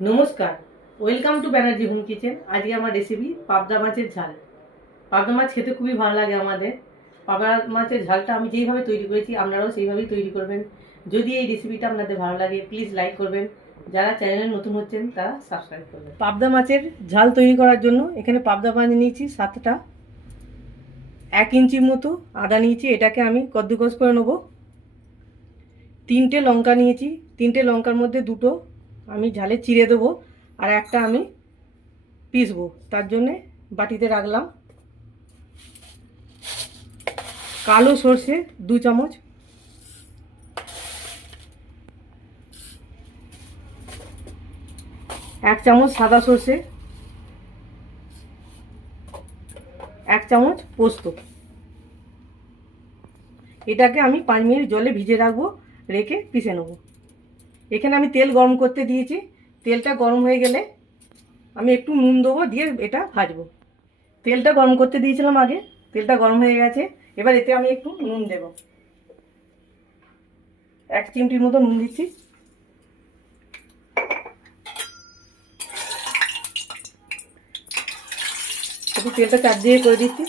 নমস্কার, welcome to Banerjee home kitchen. আজকে আমার রেসিপি পাবদা মাছের ঝাল। পাবদা মাছ খেতে খুবই ভালো লাগে আমাদের। পাবদা মাছের ঝালটা আমি যেইভাবে তৈরি করেছি আপনারাও সেইভাবেই তৈরি করবেন। যদি এই রেসিপিটা আপনাদের ভালো লাগে প্লিজ লাইক করবেন, যারা চ্যানেলে নতুন হচ্ছেন তারা সাবস্ক্রাইব করবেন। পাবদা মাছের ঝাল তৈরি করার জন্য এখানে পাবদা মাছ নিয়েছি 7টা। 1 ইঞ্চি মতো আদা নিয়েছি, এটাকে আমি কদ্দুকস করে নেব। 3টে লঙ্কা নিয়েছি, 3টে লঙ্কার মধ্যে 2টো আমি ঝালে চিড়ে দেবো, আর একটা আমি পিসবো, তার জন্যে বাটিতে রাখলাম। কালো সর্ষে 2 চামচ, এক চামচ সাদা সর্ষে, 1 চামচ পোস্ত। এটাকে আমি 5 মিনিট জলে ভিজে রাখবো, রেখে পিষে নেব। এখানে আমি তেল গরম করতে দিয়েছি, তেলটা গরম হয়ে গেলে আমি একটু নুন দেবো, দিয়ে এটা ভাজবো। তেলটা গরম করতে দিয়েছিলাম আগে, তেলটা গরম হয়ে গেছে। এবার এতে আমি একটু নুন দেব, 1 চিমটির মতো নুন দিচ্ছি। একটু তেলটা চারদিকে করে দিচ্ছি,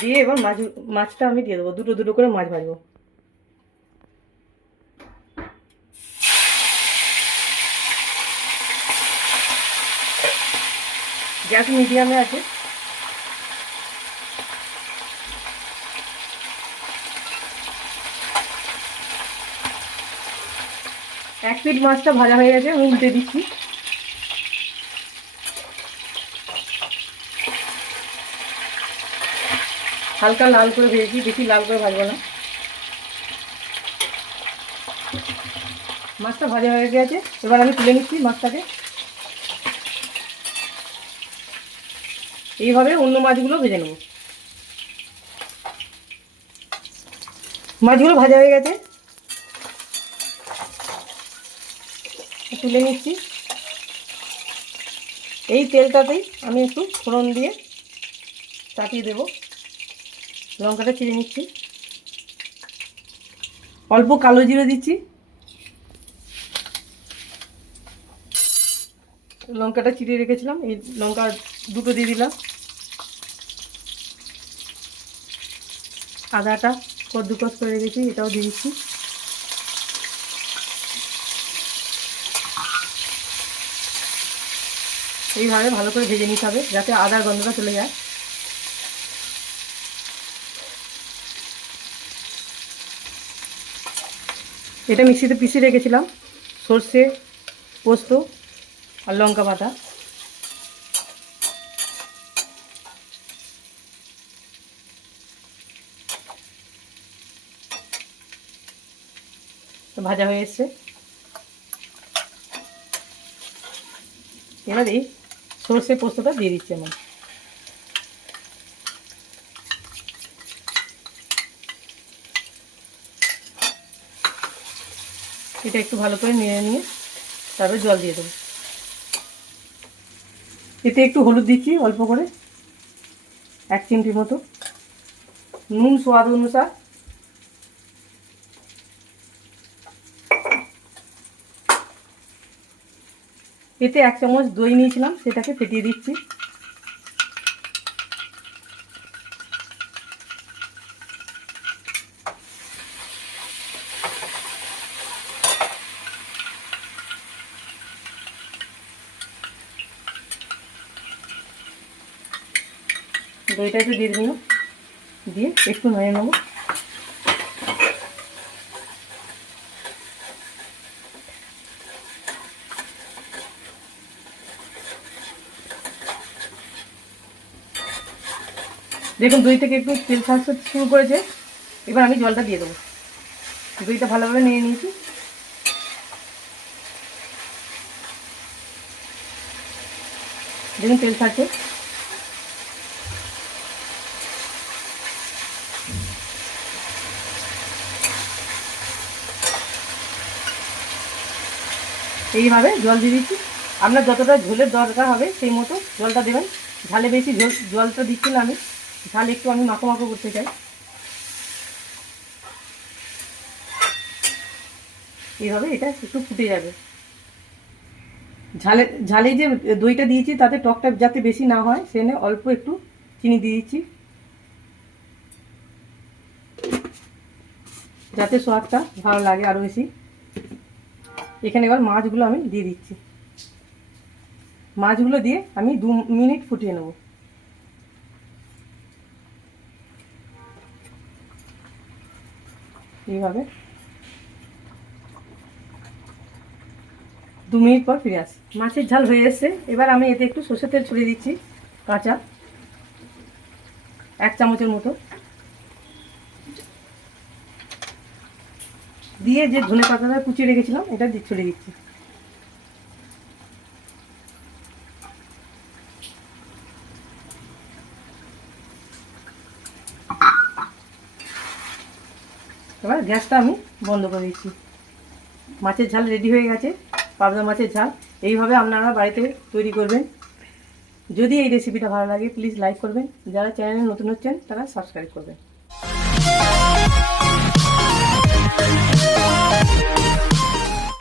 দিয়ে এবার মাছটা আমি দিয়ে দেবো। দুটো দুটো করে মাছ ভাজবো। গ্যাস মিডিয়ামে আছে। এক পিঠ মাছটা ভাজা হয়ে গেছে, আমি উল্টে দিচ্ছি। হালকা লাল করে ভেজেছি, বেশি লাল করে ভাজবো না। মাছটা ভাজা হয়ে গেছে, এবার আমি তুলে নিচ্ছি মাছটাকে। এইভাবে অন্য মাছগুলো ভেজে নেব। মাছগুলো ভাজা হয়ে গেছে, তুলে নিচ্ছি। এই তেলটাতেই আমি একটু ফোড়ন দিয়ে চাপিয়ে দেব। লঙ্কাটা চিড়ে নিচ্ছি, অল্প কালো জিরে দিচ্ছি, লঙ্কাটা চিড়ে রেখেছিলাম এই লঙ্কা 2টো দিয়ে দিলাম। আদাটা কদ্দুকস করে রেখেছি, এটাও দিয়ে দিচ্ছি। এইভাবে ভালো করে ভেজে নিতে হবে যাতে আদার গন্ধটা চলে যায়। এটা মিক্সিতে পিষে রেখেছিলাম, সর্ষে, পোস্ত আর লঙ্কা বাটা। ভাজা হয়ে এসছে, এবার এই সর্ষে পোস্তটা দিয়ে দিচ্ছি আমি। এটা একটু ভালো করে নেড়ে নিয়ে তারপরে জল দিয়ে দেবো। এতে একটু হলুদ দিচ্ছি অল্প করে, 1 চিমটির মতো, নুন স্বাদ অনুসার, এতে 1 চামচ দই নিয়েছিলাম, সেটাকে ফেটিয়ে দিচ্ছি। দইটা একটু দিয়ে দিলাম, দিয়ে একটু নেড়ে নেবো। দেখুন দই থেকে একটু তেল ছাড়তে শুরু করেছে, এবার আমি জলটা দিয়ে দেবো। দইটা ভালোভাবে নিয়ে নিয়েছি, দেখুন তেল ছাড়ছে। এইভাবে জল দিয়ে দিচ্ছি। আপনার যতটা ঝোলের দরকার হবে সেই মতো জলটা দেবেন। ঝালে বেশি জলটা দিচ্ছি না আমি, ঝাল একটু আমি মাখো মাখো করতে চাই। এইভাবে এটা একটু ফুটে যাবে। ঝালে যে দইটা দিয়েছি তাতে টকটা যাতে বেশি না হয় সেজন্য অল্প একটু চিনি দিয়ে দিচ্ছি, যাতে স্বাদটা ভালো লাগে আরও বেশি। এখানে এবার মাছগুলো আমি দিয়ে দিচ্ছি। মাছগুলো দিয়ে আমি 2 মিনিট ফুটিয়ে নেব। এইভাবে 2 মিনিট পর ফিরে আসি। মাছের ঝাল হয়ে এসছে। এবার আমি এতে একটু সরষের তেল ছড়িয়ে দিচ্ছি, কাঁচা 1 চামচের মতো দিয়ে যে ধনে পাতাটা কুচিয়ে রেখেছিলাম এটা ছড়িয়ে দিচ্ছি। এবার গ্যাসটা আমি বন্ধ করে দিচ্ছি। মাছের ঝাল রেডি হয়ে গেছে, পাবদা মাছের ঝাল। এইভাবে আপনারা বাড়িতে তৈরি করবেন। যদি এই রেসিপিটা ভালো লাগে প্লিজ লাইক করবেন, যারা চ্যানেলে নতুন হচ্ছেন তারা সাবস্ক্রাইব করবেন।